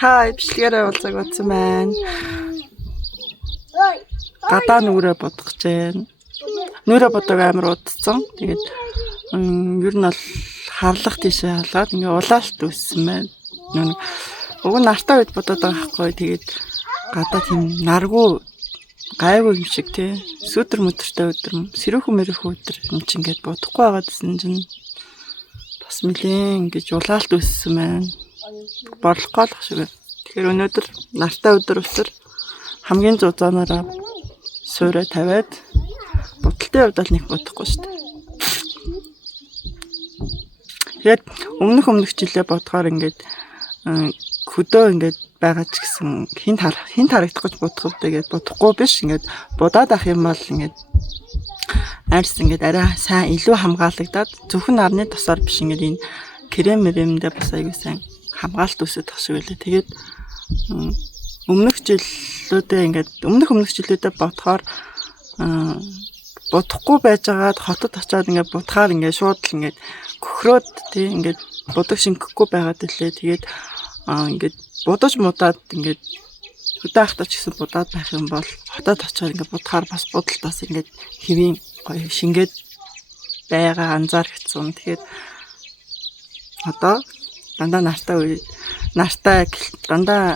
Хай, бичлэгээрээ уулзаг утсан байна. Гадаа нүрээ бодох гэж байна. Нүрээ бодог амар удцсан. Тэгээд ер нь бол харлах тийшээ халаад ингээ улаалт үссэн байна. Уг нь нартай үед бодоод байгаа байхгүй. Тэгээд гадаа тийм наргүй гайгүй юм шиг тий. Сүдэр мөдөртэй өдөр, сэрүүхэн мэрүүхэн өдөр юм чи ингээд бодохгүй байгаа гэсэн чинь бас нэлээ ингэж улаалт үссэн байна. Борлохгүй л шиг. Тэгэхээр өнөөдөр нартай өдөр өсөр хамгийн зузаанаараа суурэ тавиад бодолтын хувьд бол нэг бодохгүй шүү дээ. Тэгээд өмнөх жилээ бодохоор ингээд хөдөө ингээд байгаа ч гэсэн хинт харагдах гэж бодох үедээ бодохгүй биш ингээд будаад ах юм бол ингээд арьс ингээд арай сайн илүү хамгаалагдаад зөвхөн нарны тосоор биш ингээд энэ крем-мэрэмдээ бас аягүй сайн хамгаалт үсэж тах шиг байлаа. Тэгээд өмнөх жилүүдэд бодохоор бодохгүй байжгаад хотод очиад ингээд будахаар ингээд шууд л ингээд гөхрөөд тий ингээд будаг шингэхгүй байгаад илээ. Тэгээд ингээд будаж мудаад ингээд хөдөө ахтаа ч гэсэн будаад байх юм бол хотод очиод ингээд будахаар бас будалтаас ингээд хэвийн гоё шингээд байгаа анзаарчихсан. Тэгээд одоо дандаа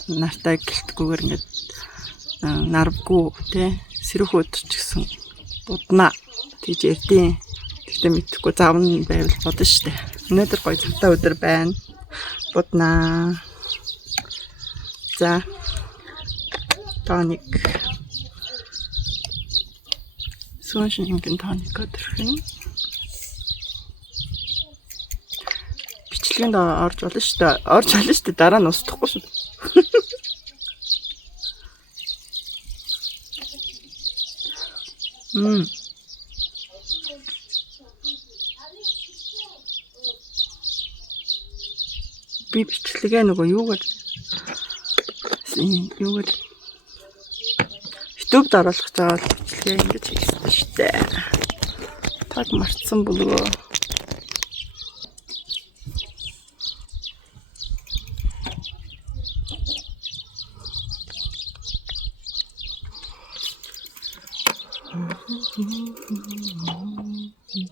нартай гэлтгүүгээр ингээд нарвгүй тий сэрүүх өдөр ч гэсэн будна тийж ярдیں۔ Тэгтээ мэдхгүй завн байвал бодно штэ. Өнөөдөр гоё цагтаа өдөр байна. Будна. За. Тоник. Сүүншингийн тоник өдрхөн. Бичлэгэнд орж болно штэ. Дараа нь устдахгүй шүү. Би бичлэгээ нөгөө юугаар YouTube-д оруулах гэж байгаа бол бичлэгээ ингэж хийсэн шүү дээ. Таг мартсан болов уу?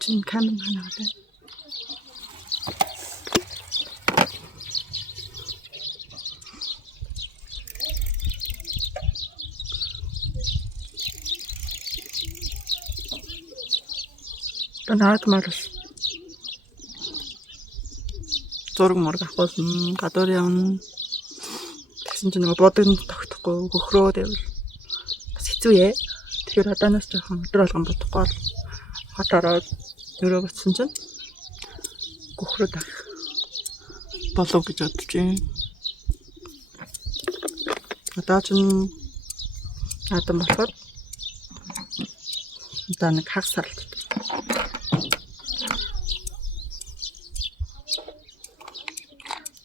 Чин камер ханаатай. Танаад марс. Зураг мураг авахгүй гадуур явна. Тэгсэн чинь нөгөө бодогд тогтохгүй хөхрөөд байвал бас хэцүү ээ. Тэгэхээр одооноос жоохон өдөр болгон бодохгүй хот ороод өрөө бутсан чинь гөхрөөд авах болов гэж бодож байна. Одоо чинь наадам болохоор одоо нэг хагас саралт.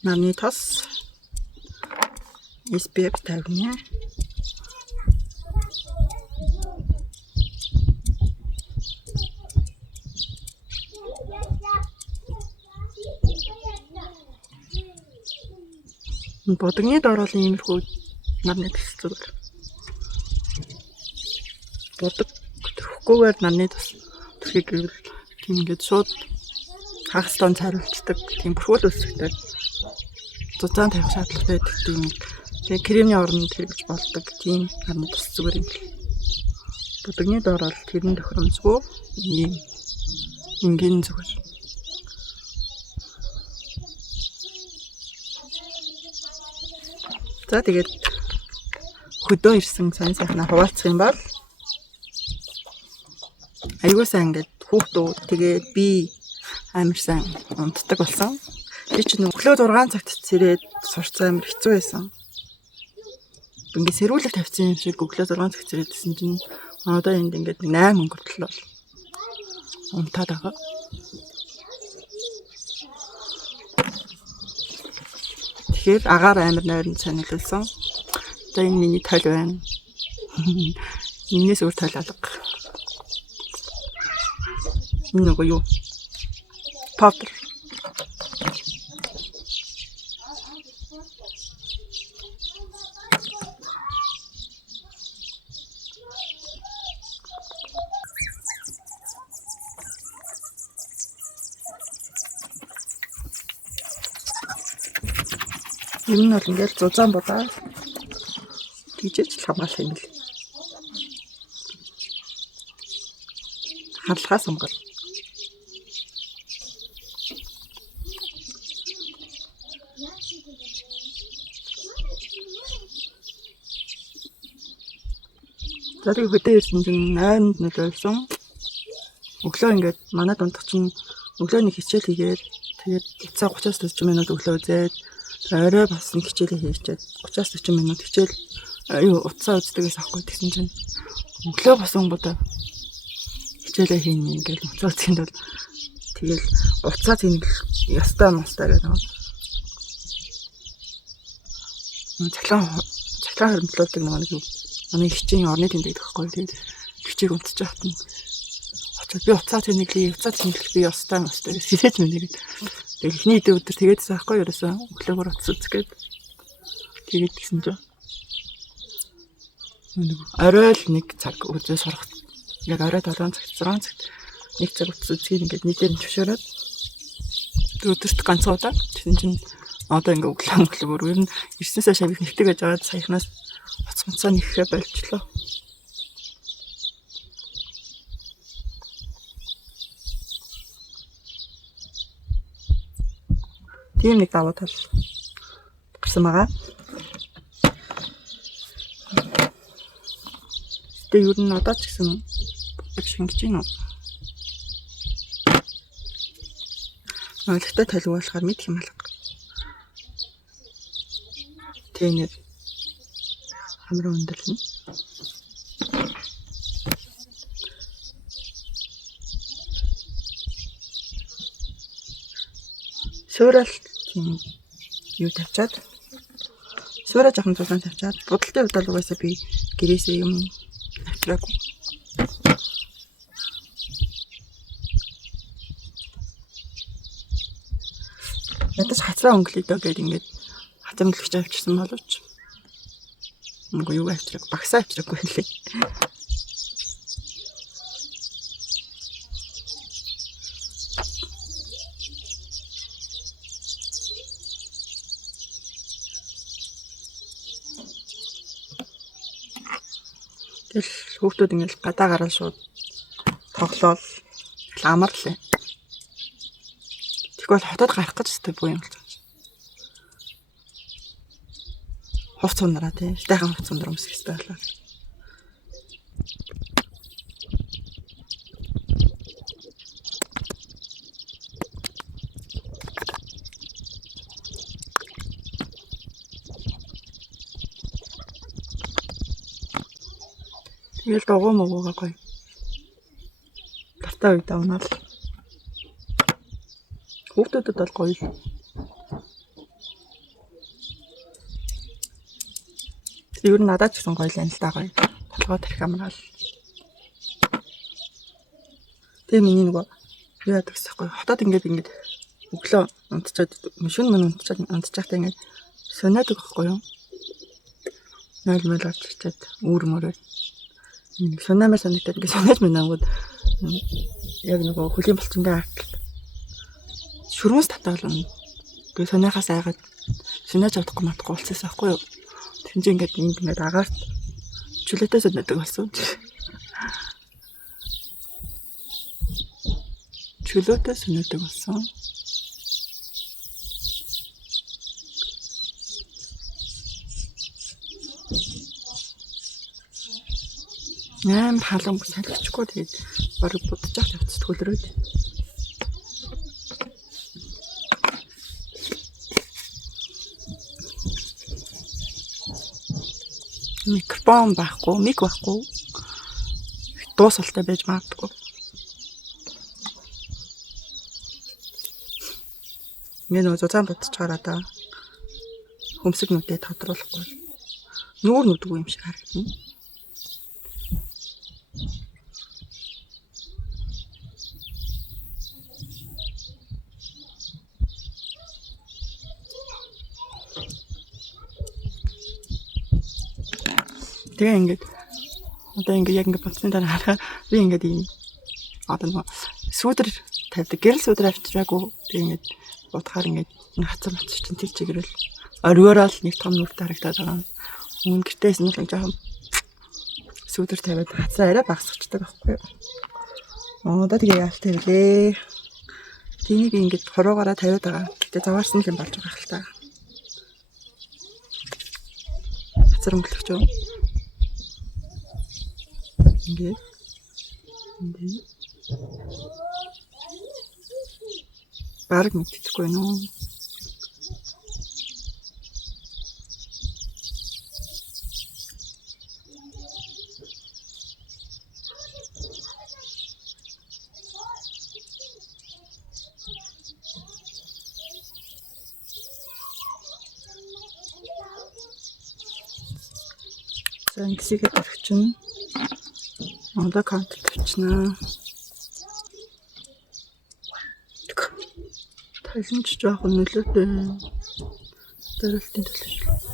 Нарны тос SPF 50. Бодогны доор бол иймэрхүү нарны тос зүгээр. Бодог төрөхгүйгээр нарны тос төрхийг тийм ингээд шууд хагас тон царуулцдаг тийм бүрхүүл үсгтэй зузаан тавих шаардлагатай байдаг тийм тэгээ кремний оронд хэрэгж болдог тийм нарны тос зүгээр юм. Бодогны доор бол тэрэн тохиромжгүй ийм ингийн зүгээр. За тэгээд хөдөө ирсэн сайн сайхнаа хуваалцах юм бол аюул сайн ингээд хүүхдүүд тэгээд би амар сайн унтдаг болсон. Би ч өглөө 6 цагт цэрээд сурцсан амар хэцүү байсан. Ингээд сэрүүлэг тавьсан юм шиг өглөө 6 цагт цэрээдсэн чинь одоо энд ингээд 8 өнгөртөл бол унтаад байгаа. Тэгэхээр агаар амар нойрон сонирхолсон. Одоо энэ миний тойл байна. Энээс өөр тойл алга. Энэ нөгөө юу? Powder. Энэ нь бол ингээл зузаан бодаа. Тийжээч л хамгаалах юм л. Харлагаас хамгаал. Зарыг хөдөө ирсэн чинь 8-нд нөлөөлсөн. Өглөө ингээд манай дундах чинь өглөөний хичээл хийгээд тэгээд уцаа 30-40 минут өглөө үзээд орой бас нэг хичээлээ хийчихэд 30-40 минут хичээл уцаа үздэгээс авахгүй гэсэн чинь өглөө бас өнгөдөө хичээлээ хийнэ ингээл уцаа үзэхэд бол тэгэл уцаа тэнэг ястаа мастаа гэдэг нь. Цахилгаан хөрөмтлүүлдэг нэг юу. Манай хичээний орны тэмдэг гэхгүй тэгээд хичээг унтчих хат нь очоод би уцаа тэнэглэх би ястаа мастаа хэлээд мэнэ. Тэгэл ихний өдөр тэгээдсэн аахгүй ерөөсөө өглөөгөр утас үзэх гээд тэгээд гисэн чинь орой л 1 цаг үзээ сурах. Яг орой 7 цаг 6 цагт 1 цаг утас үзгийг ингээд нийлээр нь зөвшөөрөөд өдөрт ганц удаа тэгсэн чинь одоо ингээд өглөөгөр ер нь 9 сая шавь нэгтэй гэж аваад саяхнаас уцмцаа нэхээ болчлоо. Тийм нэг даваа тал гарсан байгаа. Тэ юу н одоо ч гэсэн шингэж гин үү? Ойлгохтой талиг болохоор мэдх юм алга. Тийм нэг хамраа өндөрлөн. Суурал юу тавьчаад суураа жоохон тулаан тавьчаад будалтын хувьд бол угаасаа би гэрээсээ юм авчираагүй. Ядаж хацраа өнгөлөй дөө гэдэг ингээд хацар өнгөлөгч авчирсан боловч нэг юу авчираагүй багсаа авчираагүй хэлээ. Хүүхдүүд ингээл гадаа гараад шууд тоглоол амарлаа. Тэгвэл хотод гарах гэж өстэй буу юм болж байгаа. Хувц унараа тий. Штайхан хувц ундраа өмсөх хэрэгтэй болоо. Тэгэл догоо могоога гоё. Гартаа үед авнаа л. Хүүхдүүдэд бол гоё л. Ер нь надад ч гэсэн гоё л юм л та гоё. Толгой тарих амраал. Тэгээ миний нөгөө юу яадаг гэсэхгүй. Хотод ингээд өглөө унтчаад шөнө мөн унтчихтай ингээд сониадаг байхгүй юу? 0 орж ирчээд үүр мөрөө. Сонамаар санагдаад ингээд санаж минь яг нөгөө хөлийн болцондоо шүрмэс татаална. Тэгээ сониахаас айгаад шинэж авахгүй матахгүй болчихсон байхгүй юу? Тэгж ингээд агаарт чөлөөтэй санаадаг болсон. Чөлөөтэй санаадаг болсон. Нэм халуун салхичгүй тэгээд барыг будчих тавцд хөлрөөд. Микрофон байхгүй, мик байхгүй. Дуусалтай байж магадгүй. Нэг зузаан бодчихараа да. Хөмсөг нүдээ тодруулахгүй. Нүүр нүдгүй юм шиг харагдана. Тэгээ ингээд одоо ингээд яг ингээд бодсны дараа харахад би ингээд ийм одоо нэг сүүдэр тавьдаг. Гэрэл сүүдэр авчираагүй. Тэгээ ингээд бодохоор ингээд хацар мацар чинь тэр чигээрэл оргиороо л нэг том нүрт харагдаад байгаа. Өмнө гэртээс нь л жоохон сүүдэр тавиад хацар арай багасчихдаг байхгүй юу. Одоо тэгээ яалт тавилээ. Тэнийг ингээд хороогоороо тавиад байгаа. Гэтэ заваарсан л юм болж байгаа хэл та. Хацар өнгөлөх юм. Ингээд. Бараг мэдчихгүй нөө. За ингэсийгээ орчихно. Одоо каунт тавьчихна. Тайсан ч жоохон нөлөөтэй. Зорилтын төлөв.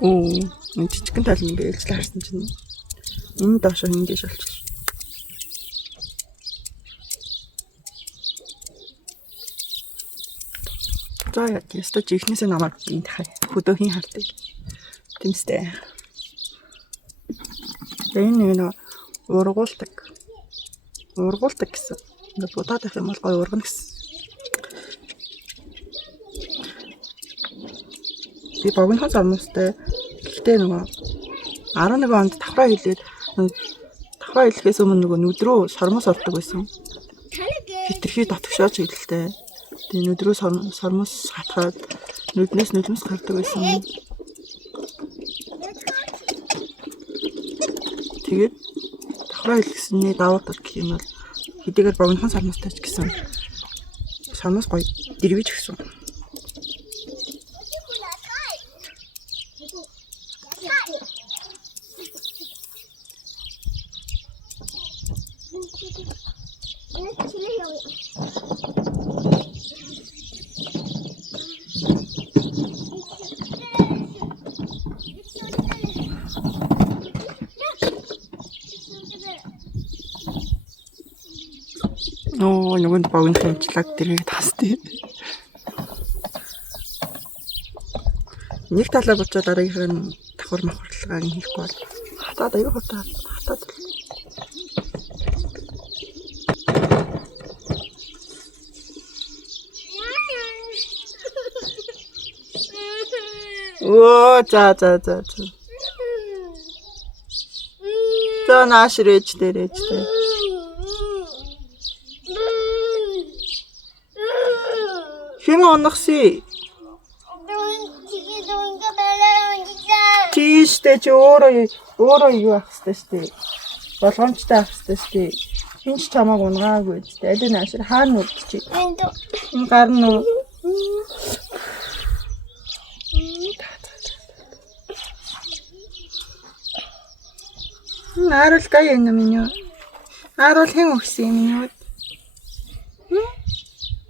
Энэ жижигхэн тал ингээ ээлжлээ харсан чинь энэ доошо ингэж болчихсон. За ястаж ихнээсээ намайг энд хөдөөхийн хардаг. Тэмстэй. Энэ нэг ургуулдаг гэсэн. Ингээ будаад байх юм бол гоё ургана гэсэн. Би богино замстай. Гэхдээ нөгөө 11 онд давхраа хэлэхээс өмнө нөгөө нүдрөө сормос ордог байсан. Хитрхи дотгошооч хэлэлтэй. Тэгээ нүдрөө сормос хатгаад нүднээс нулимс гардаг байсан. Тэгээд давхраа хэлгэсний давуу тал гэх юм бол хэдийгээр богинохон сормостай ч гэсэн сормос гоё дэрвэж гисэн. Нөгөө богино хэмжлэг дэрэг тасдээ. Нэг талаа бочоо дараагийнх нь давхар махварлагааг нь хийхгүй бол хатаад аюу хатаад. Оо за. За наашрэж дээрэж. Хэн онохси? Тийштэй чи өөрөө юу ах хэвчтэй штэ. Болгоомжтой ах хэвчтэй штэ. Хин ч чамааг унгаагүй штэ. Алин наашир хаана нүд чи? Энэ гарна уу? Арал гай юм минь. Арал хэн өгсөн юм минь.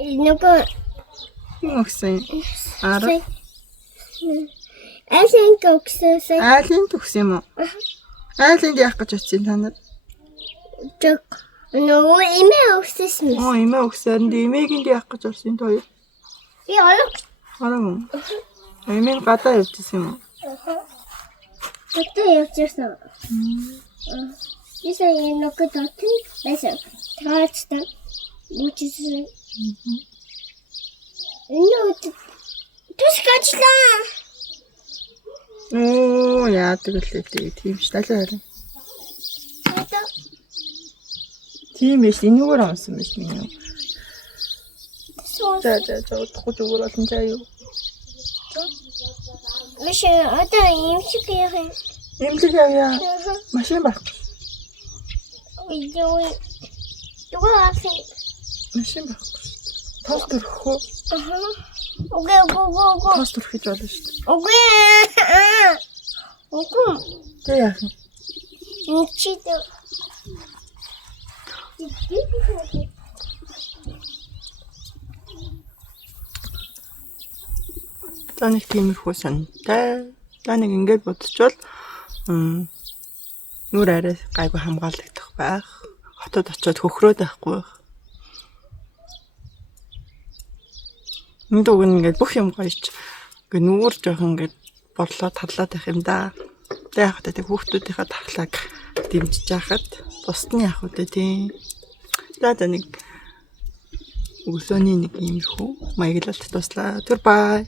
Нөгөө хэн өгсөн? Арал. Айлын өгсөн. Айлын өгсөн юм уу? Айлынд яах гэж очив та нар? Нөгөө имээ өгсөн. Имээ өгсөн. Имээгэнд яах гэж орсон та хоёр? Би ороо. Имээ гадаа явчихсан юм уу? Гадаа явчихсан. Isa yung nagkatatin, basta taastan, butis. No, tuskachla. Яадаг лээ тийм ш талаа харин. Тийм биш энэгээр онсон биш минь. За удахгүй зүгээр олон заа юу. Биш одоо имчиг яах юм. Имлэг явъя. Машин байхгүй. Ой. Дугаар авсан. Машин байхгүй. Тост өрөх үү? Окей. Тост өрөх гэж болно шүү дээ. Окей. Тэ яах юм? Имчиг. За нэг тиймэрхүү сантай. За нэг ингэж бодчихвол нүур арай гайгүй хамгаалагдах байх. Хотод очиод хөхрөөд байхгүй байх. Энд үг ингээд бүх юм гоёч. Ингээ нүур жоох ингээд борлоод тарлаад байх юм да. Тэ яах вэ? Хүүхдүүдийнхээ тархлааг дэмжиж яхад бусд нь яах вэ тийм. За нэг өглөөний нэг иймэрхүү маяглалт туслаа. Түр бай.